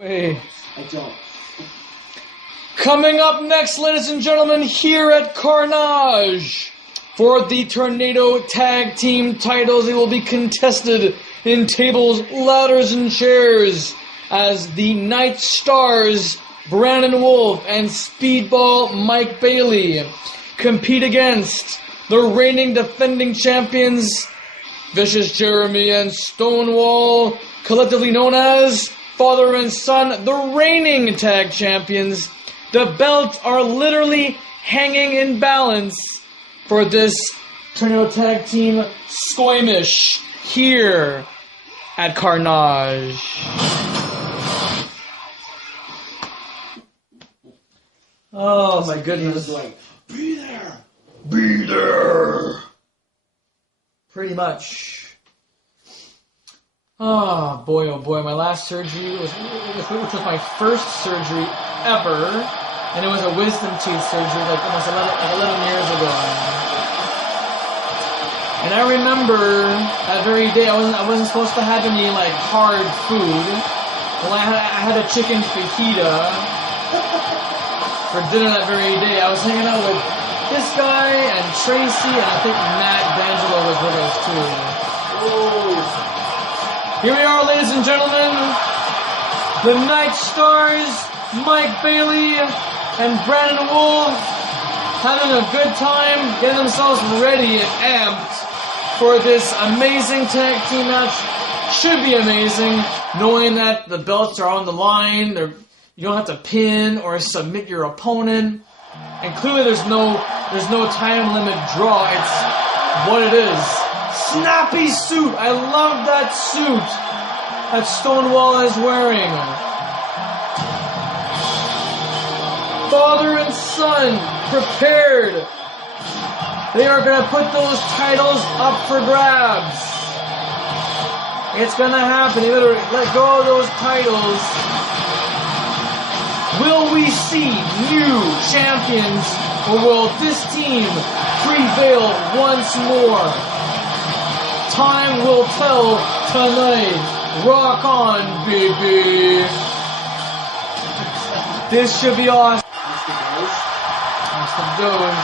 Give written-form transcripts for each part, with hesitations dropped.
Hey. I don't. Coming up next, ladies and gentlemen, here at Carnage, for the Tornado Tag Team titles, it will be contested in tables, ladders, and chairs as the Night Stars, Brandon Wolf, and Speedball Mike Bailey compete against the reigning defending champions, Vicious Jeremy and Stonewall, collectively known as Father and Son, the reigning tag champions. The belts are literally hanging in balance for this Tornado Tag Team skirmish here at Carnage. Oh my goodness. Like, be there! Be there! Pretty much. Oh boy, my last surgery which was my first surgery ever, and it was a wisdom teeth surgery like almost 11 years ago. And I remember that very day I wasn't supposed to have any like hard food. Well, I had a chicken fajita for dinner that very day. I was hanging out with this guy and Tracy, and I think Matt D'Angelo was with us too. Oh. Here we are, ladies and gentlemen, the Night Stars, Mike Bailey and Brandon Wolf, having a good time, getting themselves ready and amped for this amazing tag team match. Should be amazing, knowing that the belts are on the line. You don't have to pin or submit your opponent, and clearly there's no time limit draw. It's what it is. Snappy suit. I love that suit that Stonewall is wearing. Father and son prepared. They are going to put those titles up for grabs. It's going to happen. They better let go of those titles. Will we see new champions, or will this team prevail once more? Time will tell tonight. Rock on, baby. This should be awesome. That's the Doge.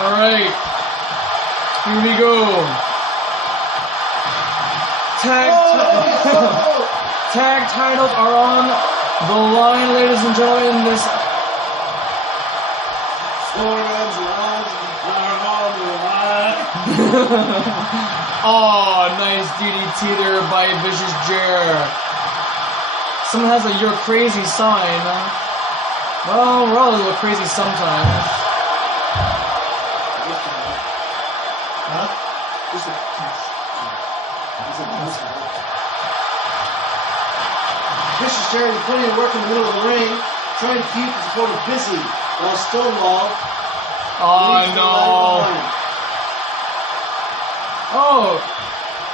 Alright. Here we go. Tag titles are on the line, ladies and gentlemen, in this. Oh, nice DDT there by Vicious Jer. Someone has a "you're crazy" sign. Well, we're all a little crazy sometimes. Huh? Vicious Jeremy putting in work in the middle of the ring, trying to keep his opponent busy, while Stonewall. Oh no. Oh,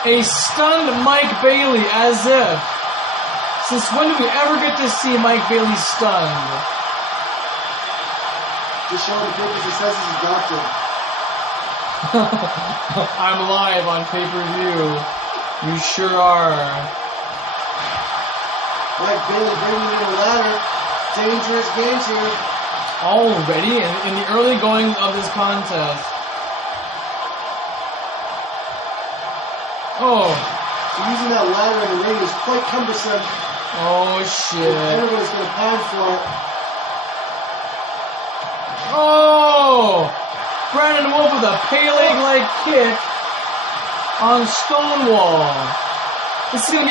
a stunned Mike Bailey, as if. Since when do we ever get to see Mike Bailey stunned? Just showing the papers, he says he's a doctor. I'm live on pay-per-view. You sure are. Mike Bailey bringing in a ladder. Dangerous games here. Already in the early going of this contest. Oh. So using that ladder in the ring is quite cumbersome. Oh shit. Everybody's going to pound for it. Oh! Brandon Wolf with a Pele-like kick on Stonewall. This is gonna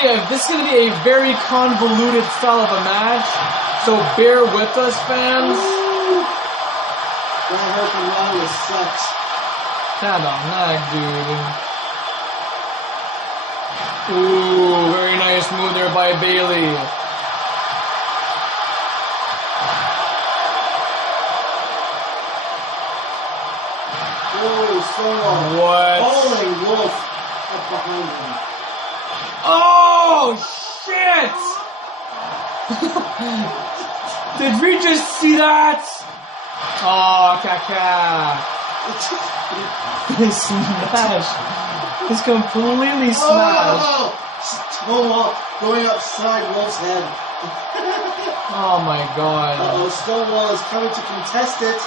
be a very convoluted style of a match, so bear with us, fans. That hurt the longest sucks. Kind of nag, dude. Ooh, very nice move there by Bailey. Oh, Stonewall. What? Bowling Wolf up behind him. Oh, shit! Did we just see that? Oh, caca. He's smashed. He's completely smashed. Oh! Stonewall going upside Wolf's head. Oh my god. Uh-oh, Stonewall is coming to contest it.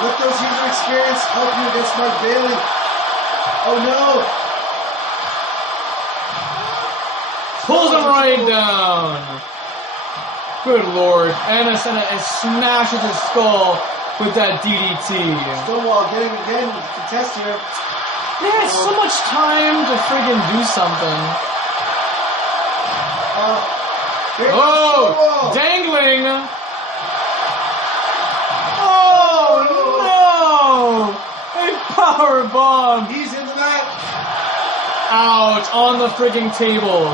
Let those years of experience help you against Mike Bailey. Oh no! Pulls him right down. Good lord. And smashes his skull with that DDT. Stonewall getting again to contest here. They had so much time to friggin' do something. Here Oh! Stonewall. Dangling! Oh no! A power bomb! He's in the mat. Ouch! On the friggin' table.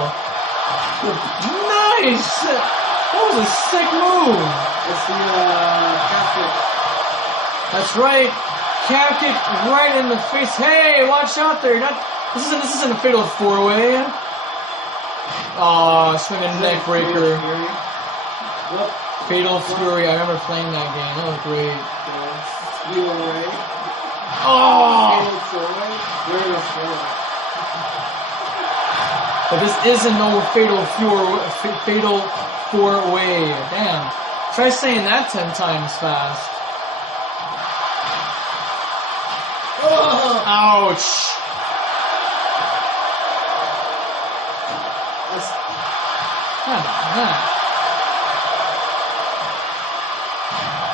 Nice! That was a sick move. It's the calf kick. That's right. Calf kick right in the face. Hey, watch out there! This isn't a fatal 4-way. Aw, swinging neck breaker. What? Fatal Fury. I remember playing that game. That was great. Fatal Ray. Oh! Fatal 4-way. Very much fatal. But this isn't no fatal 4-way. Damn. Try saying that 10 times fast. Oh! Ouch. God, man.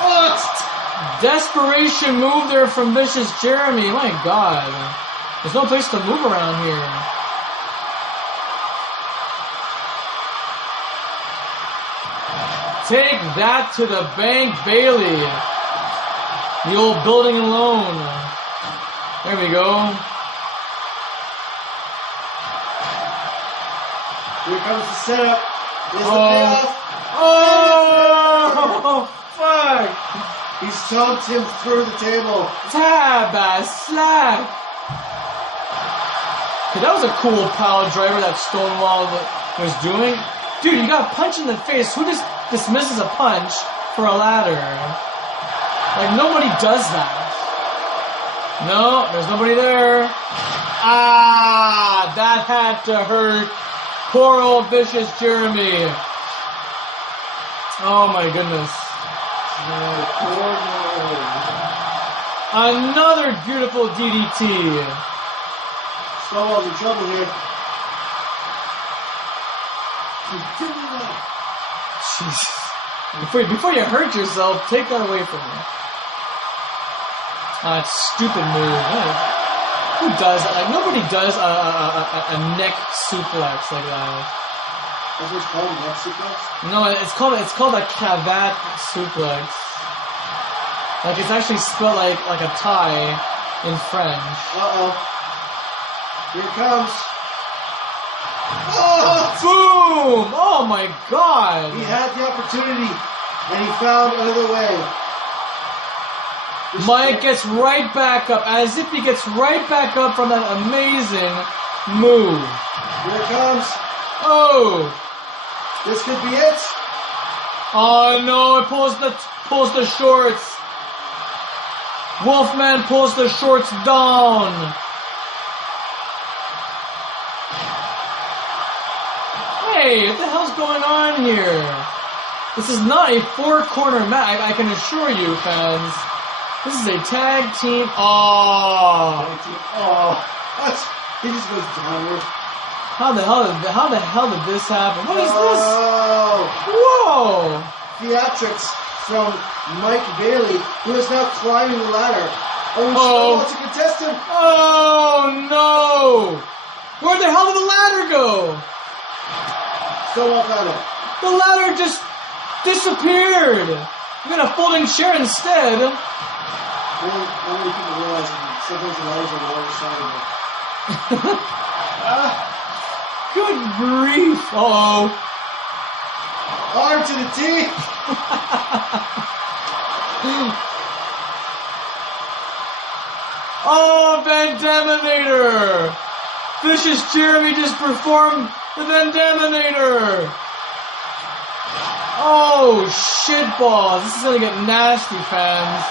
Oh! Desperation move there from Vicious Jeremy. My god. There's no place to move around here. Take that to the bank, Bailey. The old building and loan. There we go. Here comes the setup. Is the Oh. payoff. Oh, fuck. He shoved him through the table. Tab slack. Okay, that was a cool pile driver that Stonewall was doing. Dude, you got punched in the face. Who just dismisses a punch for a ladder? Like, nobody does that. No, there's nobody there. Ah, that had to hurt. Poor old Vicious Jeremy. Oh my goodness. Another beautiful DDT. Stonewall's in trouble here. Jesus. Before you hurt yourself, take that away from me. That stupid move. Who does that? Like, nobody does a neck suplex like that. That's what it's called, neck suplex? No, it's called a cravat suplex. Like, it's actually spelled like a tie in French. Uh-oh. Here it comes. Oh! Boom! Oh my god! He had the opportunity, and he found another way. Mike gets right back up, as if he gets right back up from that amazing move. Here it comes. Oh! This could be it. Oh no, it pulls the shorts. Wolfman pulls the shorts down. Hey, what the hell's going on here? This is not a four-corner match, I can assure you, fans. This is a tag team. Oh, He just goes downward. how the hell did this happen? What is this? Oh, Whoa! theatrics from Mike Bailey, who is now climbing the ladder. Oh, Oh. wants to contest him. Oh no! Where the hell did the ladder go? Stonewall found it. The ladder just disappeared. You got a folding chair instead. How many people realize that sometimes the ladders are on the other side of it? Good grief! Uh-oh. Arm to the teeth. Oh, Van Daminator! Vicious Jeremy just performed the Van Daminator! Oh, shitballs. This is gonna get nasty, fans.